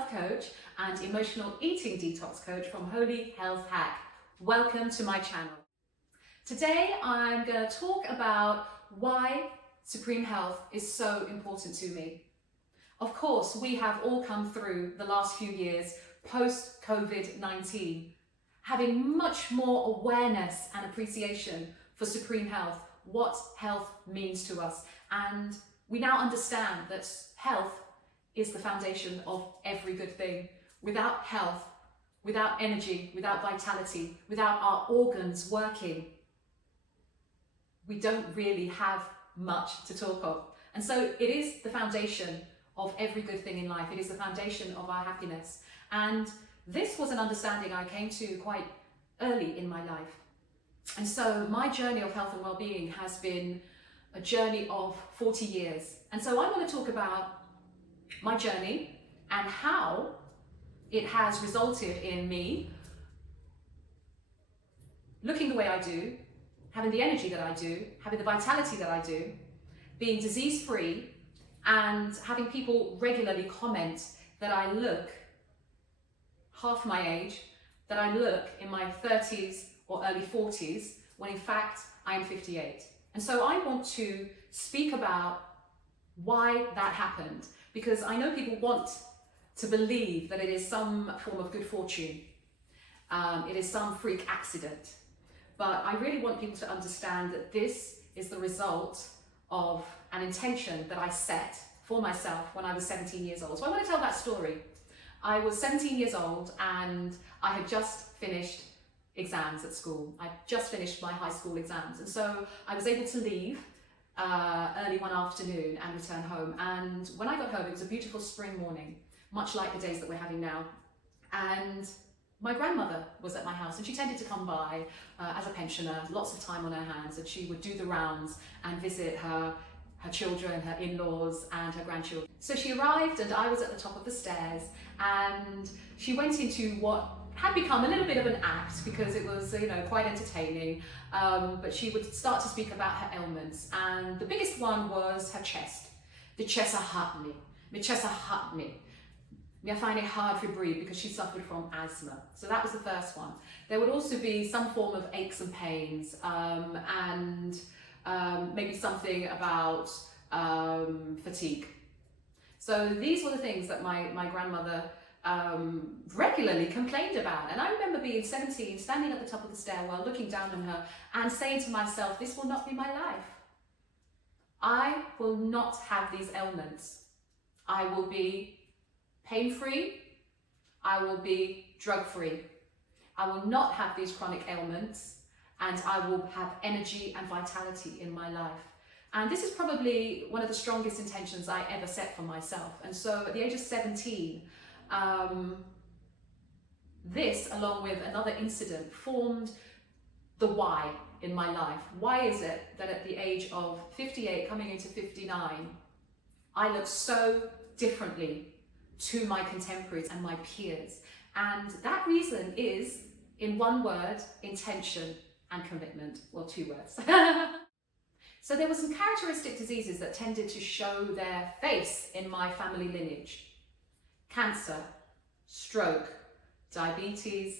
health coach and emotional eating detox coach from HoliHealthHack. Welcome to my channel. Today I'm going to talk about why Supreme Health is so important to me. Of course, we have all come through the last few years post-COVID-19, having much more awareness and appreciation for Supreme Health, what health means to us. And we now understand that health is the foundation of every good thing. Without health, without energy, without vitality, without our organs working, we don't really have much to talk of. And so it is the foundation of every good thing in life. It is the foundation of our happiness. And this was an understanding I came to quite early in my life. And so my journey of health and well-being has been a journey of 40 years. And so I want to talk about my journey and how it has resulted in me looking the way I do, having the energy that I do, having the vitality that I do, being disease-free, and having people regularly comment that I look half my age, that I look in my 30s or early 40s, when in fact I am 58. And so I want to speak about why that happened, because I know people want to believe that it is some form of good fortune, it is some freak accident. But I really want people to understand that this is the result of an intention that I set for myself when I was 17 years old. So I want to tell that story. I was 17 years old and I had just finished exams at school. I just finished my high school exams. And so I was able to leave early one afternoon and return home. And when I got home, it was a beautiful spring morning, much like the days that we're having now. And my grandmother was at my house and she tended to come by as a pensioner, lots of time on her hands, and she would do the rounds and visit her children, her in-laws and her grandchildren. So she arrived and I was at the top of the stairs, and she went into what had become a little bit of an act because it was, quite entertaining, but she would start to speak about her ailments, and the biggest one was her chest. The chest hurt me. My chest hurt me. I find it hard to breathe because she suffered from asthma. So that was the first one. There would also be some form of aches and pains, and maybe something about fatigue. So these were the things that my grandmother regularly complained about. And I remember being 17, standing at the top of the stairwell, looking down on her and saying to myself, this will not be my life. I will not have these ailments. I will be pain-free, I will be drug-free. I will not have these chronic ailments, and I will have energy and vitality in my life. And this is probably one of the strongest intentions I ever set for myself. And so at the age of 17, this, along with another incident, formed the why in my life. Why is it that at the age of 58, coming into 59, I look so differently to my contemporaries and my peers? And that reason is, in one word, intention and commitment. Well, two words. So there were some characteristic diseases that tended to show their face in my family lineage: cancer, stroke, diabetes,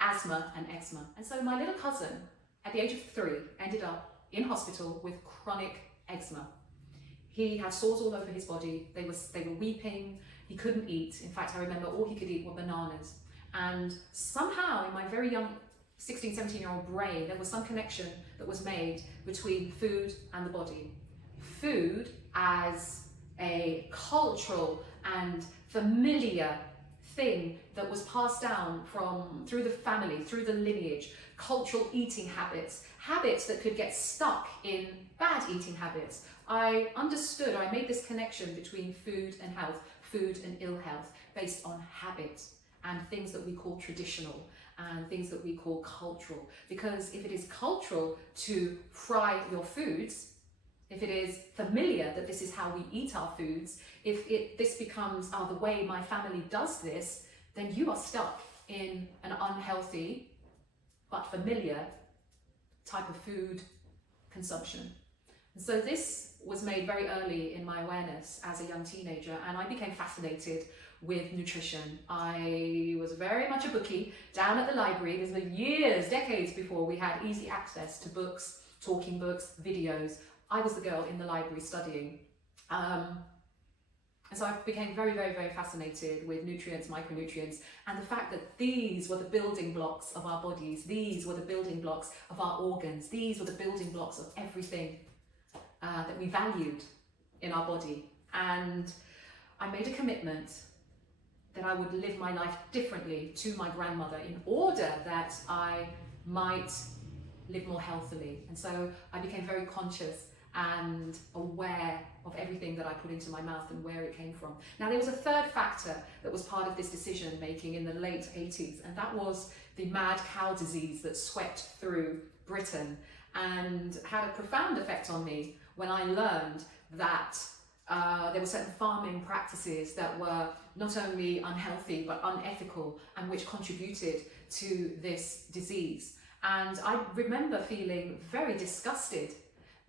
asthma and eczema. And so my little cousin, at the age of 3, ended up in hospital with chronic eczema. He had sores all over his body. They were weeping. He couldn't eat. In fact, I remember all he could eat were bananas. And somehow in my very young 16, 17-year-old brain, there was some connection that was made between food and the body. Food as a cultural and familiar thing that was passed down through the family, through the lineage, cultural eating habits, habits that could get stuck in bad eating habits. I understood, I made this connection between food and health, food and ill health, based on habit and things that we call traditional and things that we call cultural. Because if it is cultural to fry your foods, if it is familiar that this is how we eat our foods, if this becomes the way my family does this, then you are stuck in an unhealthy but familiar type of food consumption. And so this was made very early in my awareness as a young teenager, and I became fascinated with nutrition. I was very much a bookie down at the library. These were years, decades before we had easy access to books, talking books, videos. I was the girl in the library studying. And so I became very, very, very fascinated with nutrients, micronutrients, and the fact that these were the building blocks of our bodies. These were the building blocks of our organs. These were the building blocks of everything that we valued in our body. And I made a commitment that I would live my life differently to my grandmother in order that I might live more healthily. And so I became very conscious and aware of everything that I put into my mouth and where it came from. Now, there was a third factor that was part of this decision making in the late 80s, and that was the mad cow disease that swept through Britain and had a profound effect on me when I learned that there were certain farming practices that were not only unhealthy but unethical, and which contributed to this disease. And I remember feeling very disgusted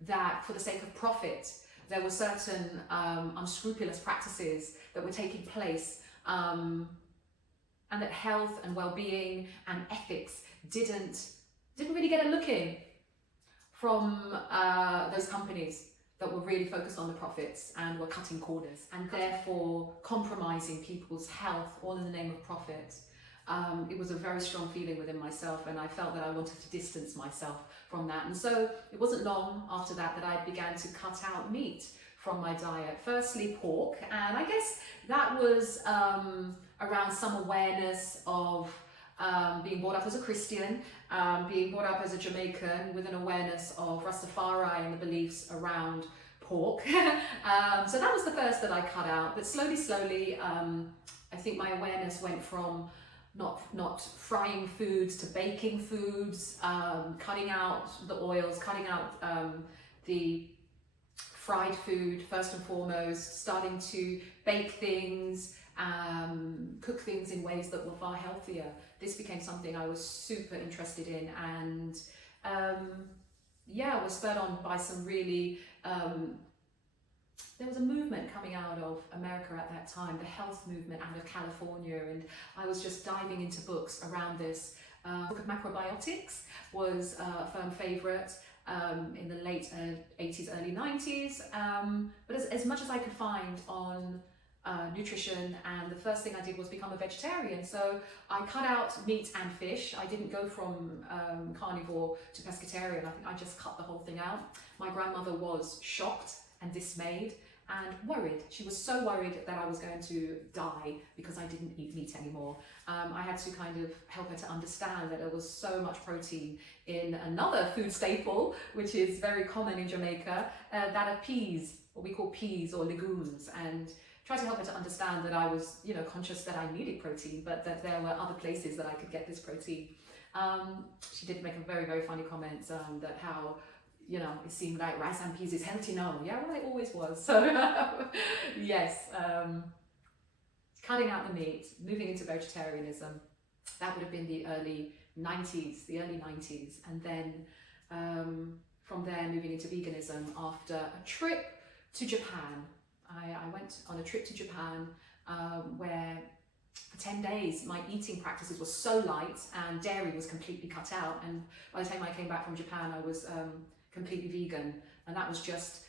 that for the sake of profit, there were certain unscrupulous practices that were taking place, and that health and well-being and ethics didn't really get a look in from those companies that were really focused on the profits and were cutting corners and therefore compromising people's health, all in the name of profit. It was a very strong feeling within myself, and I felt that I wanted to distance myself from that. And so it wasn't long after that that I began to cut out meat from my diet. Firstly, pork, and I guess that was around some awareness of being brought up as a Christian, being brought up as a Jamaican with an awareness of Rastafari and the beliefs around pork. So that was the first that I cut out, but slowly, I think my awareness went from not frying foods to baking foods, cutting out the oils, cutting out the fried food first and foremost, starting to bake things, cook things in ways that were far healthier. This became something I was super interested in, and I was spurred on by some really there was a movement coming out of America at that time, the health movement out of California, and I was just diving into books around this. Book of Macrobiotics was a firm favourite in the late 80s, early 90s, but as much as I could find on nutrition, and the first thing I did was become a vegetarian. So I cut out meat and fish. I didn't go from carnivore to pescatarian. I think I just cut the whole thing out. My grandmother was shocked and dismayed and worried. She was so worried that I was going to die because I didn't eat meat anymore. I had to kind of help her to understand that there was so much protein in another food staple, which is very common in Jamaica, that of peas, what we call peas or legumes, and try to help her to understand that I was, conscious that I needed protein, but that there were other places that I could get this protein. She did make a very, very funny comment that how, it seemed like rice and peas is healthy now. Yeah, well, it always was. So, yes, cutting out the meat, moving into vegetarianism, that would have been the early 90s. And then from there, moving into veganism after a trip to Japan. I went on a trip to Japan where for 10 days my eating practices were so light and dairy was completely cut out, and by the time I came back from Japan I was completely vegan, and that was just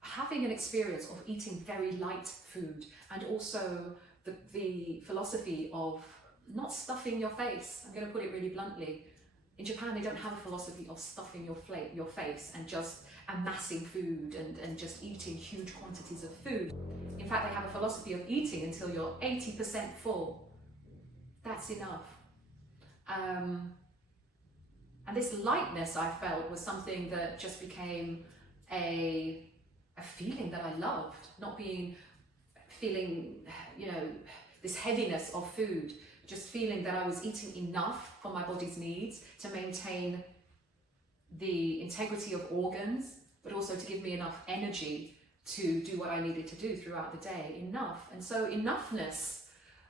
having an experience of eating very light food, and also the philosophy of not stuffing your face. I'm going to put it really bluntly. In Japan, they don't have a philosophy of stuffing your face and just amassing food and just eating huge quantities of food. In fact, they have a philosophy of eating until you're 80% full. That's enough. And this lightness I felt was something that just became a feeling that I loved, not feeling, this heaviness of food, just feeling that I was eating enough for my body's needs to maintain the integrity of organs, but also to give me enough energy to do what I needed to do throughout the day. Enough. And so enoughness,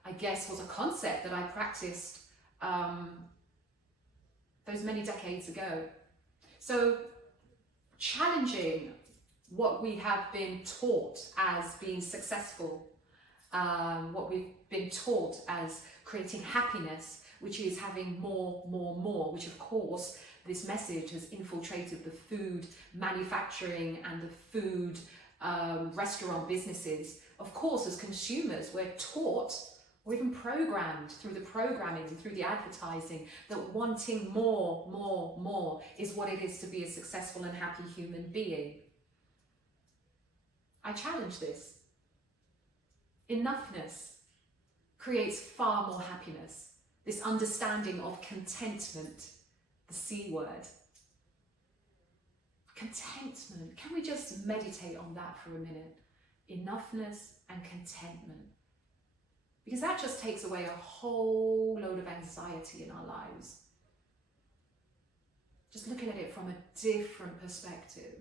I guess, was a concept that I practiced those many decades ago. So challenging what we have been taught as being successful, what we've been taught as creating happiness, which is having more, which of course this message has infiltrated the food manufacturing and the food restaurant businesses. Of course, as consumers, we're taught or even programmed through the programming and through the advertising that wanting more is what it is to be a successful and happy human being. I challenge this. Enoughness creates far more happiness. This understanding of contentment, the C word. Contentment. Can we just meditate on that for a minute? Enoughness and contentment. Because that just takes away a whole load of anxiety in our lives. Just looking at it from a different perspective.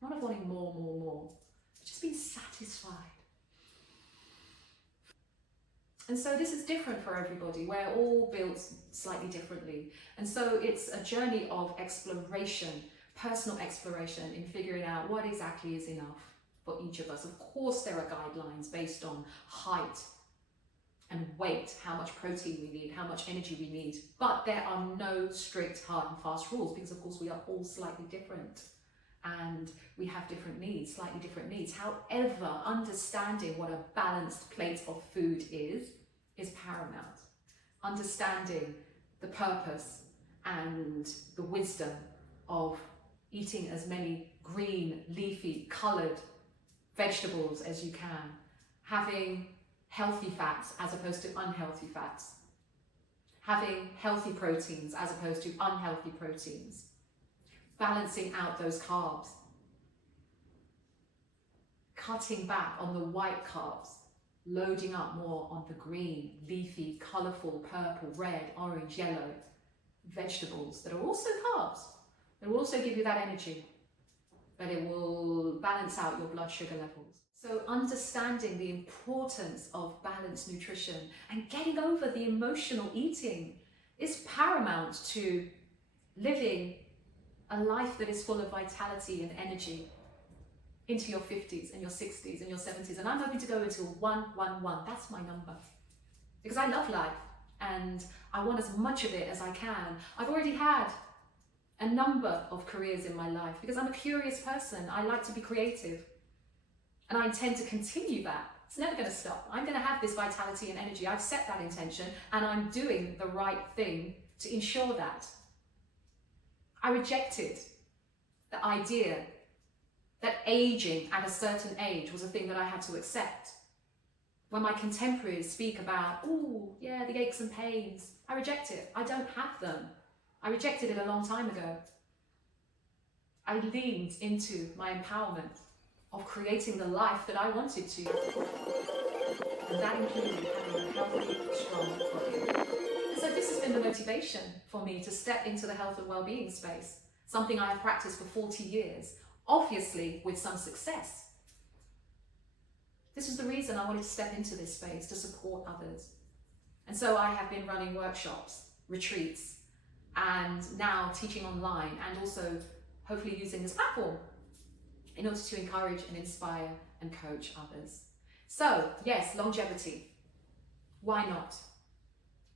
Not of wanting more, but just being satisfied. And so this is different for everybody. We're all built slightly differently. And so it's a journey of exploration, personal exploration in figuring out what exactly is enough for each of us. Of course, there are guidelines based on height and weight, how much protein we need, how much energy we need. But there are no strict, hard and fast rules because of course we are all slightly different and we have different needs, slightly different needs. However, understanding what a balanced plate of food is paramount. Understanding the purpose and the wisdom of eating as many green, leafy, coloured vegetables as you can. Having healthy fats as opposed to unhealthy fats. Having healthy proteins as opposed to unhealthy proteins. Balancing out those carbs. Cutting back on the white carbs. Loading up more on the green, leafy, colourful, purple, red, orange, yellow vegetables that are also carbs. They will also give you that energy, but it will balance out your blood sugar levels. So understanding the importance of balanced nutrition and getting over the emotional eating is paramount to living a life that is full of vitality and energy into your 50s and your 60s and your 70s. And I'm hoping to go until 111. That's my number. Because I love life and I want as much of it as I can. I've already had a number of careers in my life because I'm a curious person. I like to be creative. And I intend to continue that. It's never going to stop. I'm going to have this vitality and energy. I've set that intention and I'm doing the right thing to ensure that. I rejected the idea that aging at a certain age was a thing that I had to accept. When my contemporaries speak about, oh, yeah, the aches and pains, I reject it. I don't have them. I rejected it a long time ago. I leaned into my empowerment of creating the life that I wanted to. And that included having a healthy, strong body. And so this has been the motivation for me to step into the health and well-being space, something I have practiced for 40 years, obviously with some success. This was the reason I wanted to step into this space, to support others. And so I have been running workshops, retreats, and now teaching online, and also hopefully using this platform in order to encourage and inspire and coach others. So yes, longevity. Why not?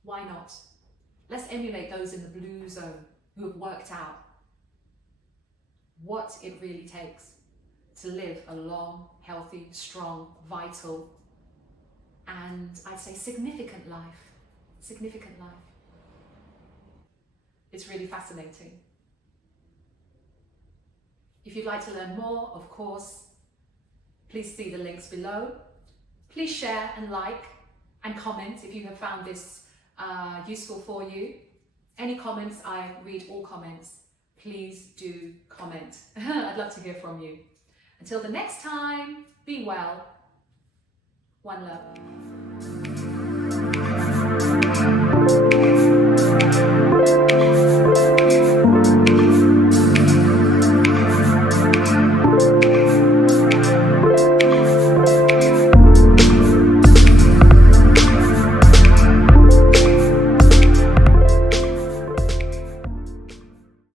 Why not? Let's emulate those in the blue zone who have worked out what it really takes to live a long, healthy, strong, vital, and I'd say significant life. Significant life. It's really fascinating. If you'd like to learn more, of course, please see the links below. Please share and like and comment if you have found this useful for you. Any comments, I read all comments. Please do comment. I'd love to hear from you. Until the next time, be well. One love.